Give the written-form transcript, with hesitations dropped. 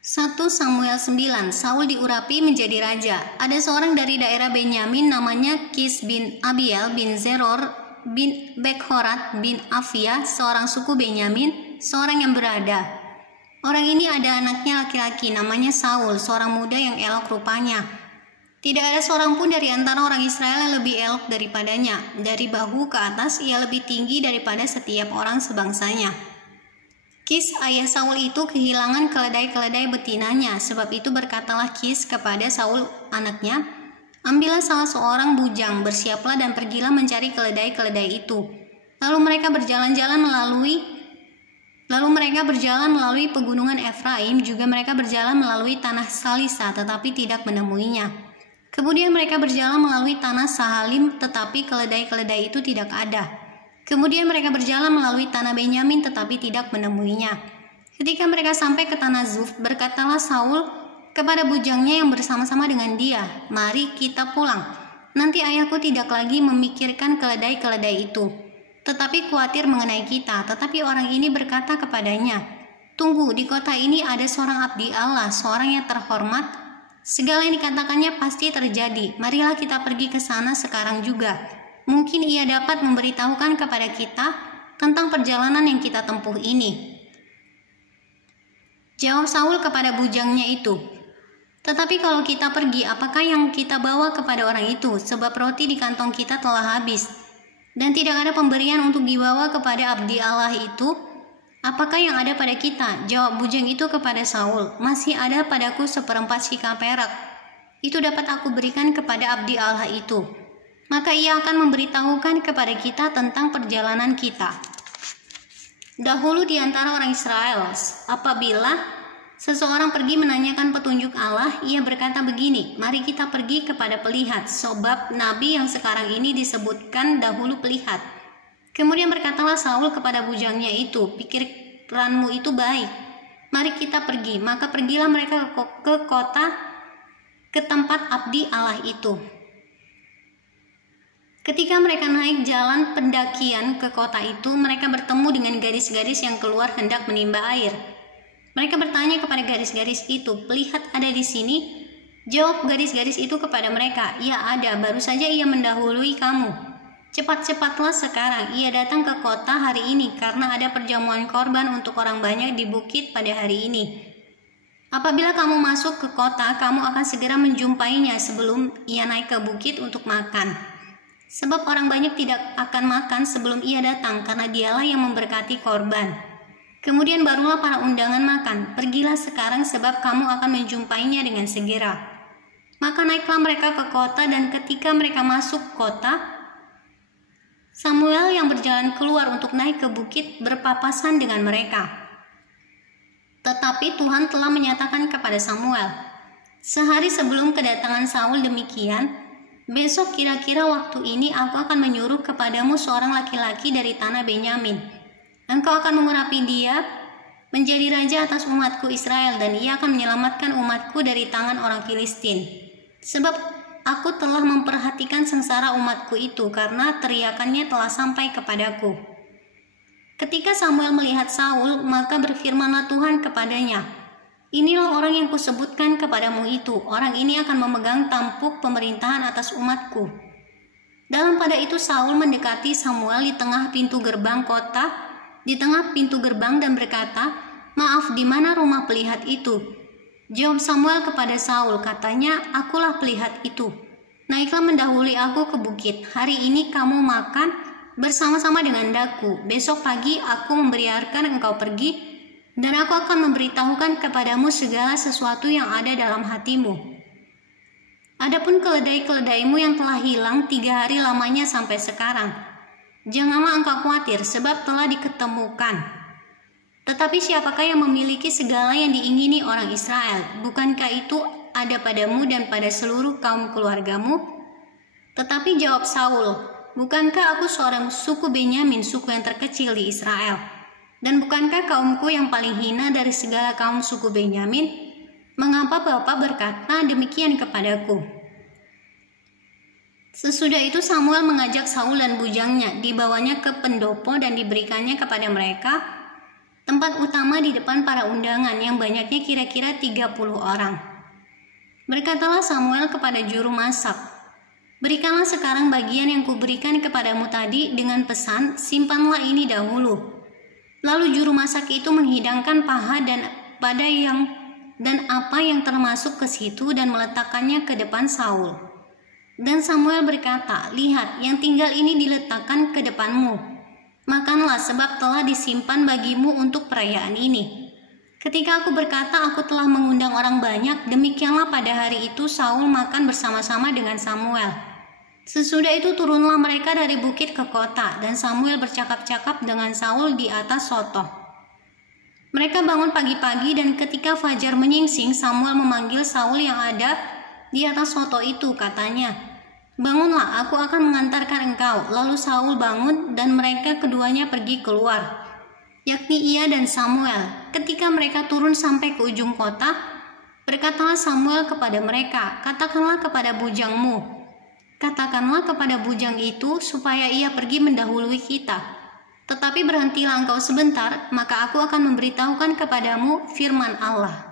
1 Samuel 9, Saul diurapi menjadi raja. Ada seorang dari daerah Benyamin namanya Kis bin Abiel bin Zeror bin Bekhorat bin Afia, seorang suku Benyamin, seorang yang berada. Orang ini ada anaknya laki-laki namanya Saul, seorang muda yang elok rupanya. Tidak ada seorang pun dari antara orang Israel yang lebih elok daripadanya. Dari bahu ke atas ia lebih tinggi daripada setiap orang sebangsanya. Kis ayah Saul itu kehilangan keledai-keledai betinanya, sebab itu berkatalah Kis kepada Saul anaknya, "Ambillah salah seorang bujang, bersiaplah dan pergilah mencari keledai-keledai itu." Lalu mereka berjalan melalui pegunungan Efraim, juga mereka berjalan melalui tanah Salisa, tetapi tidak menemuinya. Kemudian mereka berjalan melalui tanah Sahalim, tetapi keledai-keledai itu tidak ada. Kemudian mereka berjalan melalui tanah Benyamin, tetapi tidak menemuinya. Ketika mereka sampai ke tanah Zuf, berkatalah Saul kepada bujangnya yang bersama-sama dengan dia, "Mari kita pulang. Nanti ayahku tidak lagi memikirkan keledai-keledai itu, tetapi khawatir mengenai kita." Tetapi orang ini berkata kepadanya, "Tunggu, di kota ini ada seorang abdi Allah, seorang yang terhormat. Segala yang dikatakannya pasti terjadi. Marilah kita pergi ke sana sekarang juga. Mungkin ia dapat memberitahukan kepada kita tentang perjalanan yang kita tempuh ini." Jawab Saul kepada bujangnya itu, "Tetapi kalau kita pergi, apakah yang kita bawa kepada orang itu? Sebab roti di kantong kita telah habis, dan tidak ada pemberian untuk dibawa kepada abdi Allah itu. Apakah yang ada pada kita?" Jawab bujang itu kepada Saul, "Masih ada padaku 1/4 shikal perak. Itu dapat aku berikan kepada abdi Allah itu. Maka ia akan memberitahukan kepada kita tentang perjalanan kita." Dahulu di antara orang Israel, apabila seseorang pergi menanyakan petunjuk Allah, ia berkata begini, "Mari kita pergi kepada pelihat," sebab nabi yang sekarang ini disebutkan dahulu pelihat. Kemudian berkatalah Saul kepada bujangnya itu, "Pikiranmu itu baik. Mari kita pergi." Maka pergilah mereka ke kota, ke tempat abdi Allah itu. Ketika mereka naik jalan pendakian ke kota itu, mereka bertemu dengan gadis-gadis yang keluar hendak menimba air. Mereka bertanya kepada gadis-gadis itu, "Pelihat ada di sini?" Jawab gadis-gadis itu kepada mereka, "Ya ada, baru saja ia mendahului kamu. Cepat-cepatlah sekarang, ia datang ke kota hari ini karena ada perjamuan korban untuk orang banyak di bukit pada hari ini. Apabila kamu masuk ke kota, kamu akan segera menjumpainya sebelum ia naik ke bukit untuk makan. Sebab orang banyak tidak akan makan sebelum ia datang, karena dialah yang memberkati korban. Kemudian barulah para undangan makan. Pergilah sekarang sebab kamu akan menjumpainya dengan segera." Maka naiklah mereka ke kota, dan ketika mereka masuk kota, Samuel yang berjalan keluar untuk naik ke bukit berpapasan dengan mereka. Tetapi Tuhan telah menyatakan kepada Samuel, "Sehari sebelum kedatangan Saul demikian, besok kira-kira waktu ini aku akan menyuruh kepadamu seorang laki-laki dari tanah Benyamin. Engkau akan mengurapi dia menjadi raja atas umatku Israel, dan ia akan menyelamatkan umatku dari tangan orang Filistin. Sebab aku telah memperhatikan sengsara umatku itu, karena teriakannya telah sampai kepadaku." Ketika Samuel melihat Saul, maka berfirmanlah Tuhan kepadanya, "Inilah orang yang kusebutkan kepadamu itu. Orang ini akan memegang tampuk pemerintahan atas umatku." Dalam pada itu Saul mendekati Samuel di tengah pintu gerbang kota, dan berkata, "Maaf, di mana rumah pelihat itu?" Jawab Samuel kepada Saul, katanya, "Akulah pelihat itu. Naiklah mendahului aku ke bukit. Hari ini kamu makan bersama-sama dengan daku. Besok pagi aku membiarkan engkau pergi, dan aku akan memberitahukan kepadamu segala sesuatu yang ada dalam hatimu. Adapun keledai-keledaimu yang telah hilang 3 hari lamanya sampai sekarang, janganlah engkau khawatir, sebab telah diketemukan. Tetapi siapakah yang memiliki segala yang diingini orang Israel? Bukankah itu ada padamu dan pada seluruh kaum keluargamu?" Tetapi jawab Saul, "Bukankah aku seorang suku Benyamin, suku yang terkecil di Israel? Dan bukankah kaumku yang paling hina dari segala kaum suku Benyamin? Mengapa Bapak berkata demikian kepadaku?" Sesudah itu Samuel mengajak Saul dan bujangnya, dibawanya ke pendopo dan diberikannya kepada mereka tempat utama di depan para undangan yang banyaknya kira-kira 30 orang. Berkatalah Samuel kepada juru masak, "Berikanlah sekarang bagian yang kuberikan kepadamu tadi dengan pesan, simpanlah ini dahulu." Lalu juru masak itu menghidangkan paha dan apa yang termasuk ke situ dan meletakkannya ke depan Saul. Dan Samuel berkata, "Lihat, yang tinggal ini diletakkan ke depanmu. Makanlah sebab telah disimpan bagimu untuk perayaan ini." Ketika aku berkata aku telah mengundang orang banyak, demikianlah pada hari itu Saul makan bersama-sama dengan Samuel. Sesudah itu turunlah mereka dari bukit ke kota, dan Samuel bercakap-cakap dengan Saul di atas sotoh. Mereka bangun pagi-pagi, dan ketika fajar menyingsing, Samuel memanggil Saul yang ada di atas soto itu, katanya, "Bangunlah, aku akan mengantarkan engkau." Lalu Saul bangun, dan mereka keduanya pergi keluar, yakni ia dan Samuel. Ketika mereka turun sampai ke ujung kota, berkatalah Samuel kepada mereka, "Katakanlah kepada bujang itu supaya ia pergi mendahului kita. Tetapi berhentilah engkau sebentar, maka aku akan memberitahukan kepadamu firman Allah."